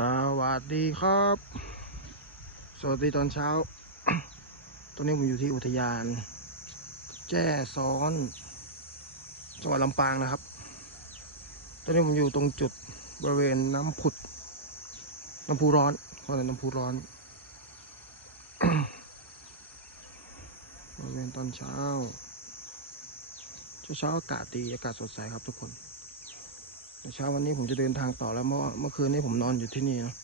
สวัสดีครับ สวัสดีตอนเช้า ตอนนี้ผมอยู่ที่อุทยาน แจ้ซ้อน จังหวัดลำปางนะครับ ตอนนี้ผมอยู่ตรงจุดบริเวณน้ำผุด น้ำพุร้อนเพราะน้ำพุร้อนบริเวณตอนเช้า เช้าอากาศดี อากาศสดใสครับทุกคน เช้าวันนี้ผมจะเดินทางต่อแล้วเมื่อเมื่อคืนนี้ผมนอนอยู่ที่นี่นะ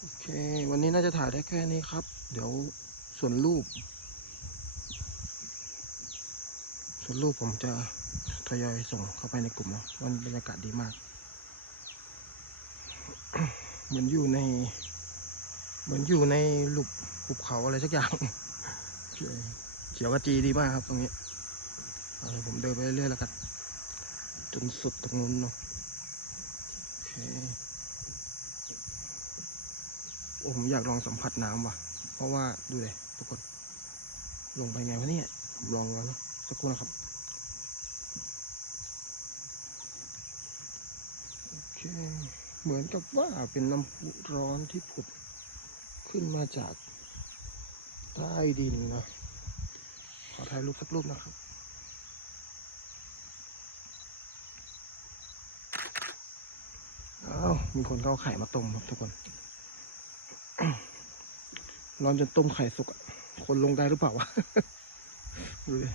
โอเค วันนี้น่าจะถ่ายได้แค่นี้ครับ เดี๋ยวส่วนรูป ส่วนรูปผมจะทยอยส่งเข้าไปในกลุ่มนะวันบรรยากาศดีมาก เหมือนอยู่ใน เหมือนอยู่ในหลุบหุบเขาอะไรสักอย่างเขียวกระจีดีมากครับตรงนี้ เอาละผมเดินไปเรื่อยๆแล้วกัน จนสุดตรงนู้นเนาะโอเคโอ้ผมอยากลองสัมผัสน้ำว่ะ เพราะว่าดูเลยทุกคน ลงไปไงวะเนี่ยผมลองแล้วนะสักครู่นะครับโอเคเหมือนกับว่าเป็นน้ำพุร้อนที่ผุดขึ้นมาจากใต้ดินนะขอถ่ายรูปสักรูปนะครับ อ้ามีคนเอาไข่มาต้มครับทุกคน ร้อนจนต้มไข่สุกอะคนลงได้หรือเปล่าวะดูดิ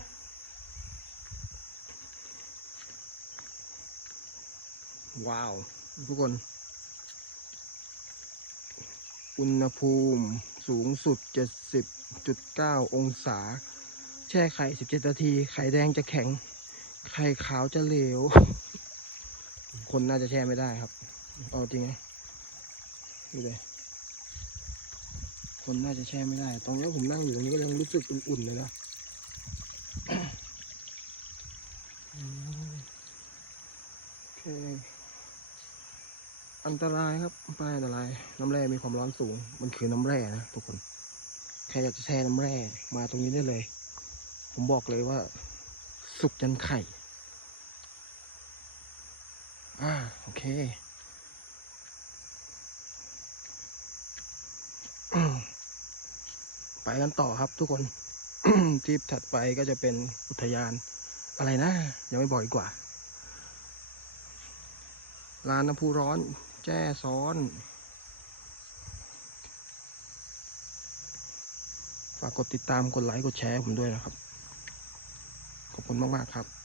ว้าว ทุกคน อุณหภูมิสูงสุด 70.9 องศา แช่ไข่ 17 นาที ไข่แดงจะแข็ง ไข่ขาวจะเหลว คนน่าจะแช่ไม่ได้ครับ เอาจริงไงดูเลยคนน่าจะแช่ไม่ได้ตรงนี้ผมนั่งอยู่ตรงนี้ก็ยังรู้สึกอุ่นๆเลยนะโอเค อันตรายครับไม่อันตราย น้ำแร่มีความร้อนสูง มันคือน้ำแร่นะทุกคนใครอยากจะแช่น้ำแร่มาตรงนี้ได้เลย ผมบอกเลยว่า สุกยันไข่ อ่า โอเค ไปกันต่อครับทุกคนทริปถัดไปก็จะเป็นอุทยาน อะไรนะ ยังไม่บอกดีกว่าลานน้ำพุร้อน แจ้ซ้อน ฝากกดติดตามกดไลค์กดแชร์ผมด้วยนะครับ ขอบคุณมาก ๆ ครับ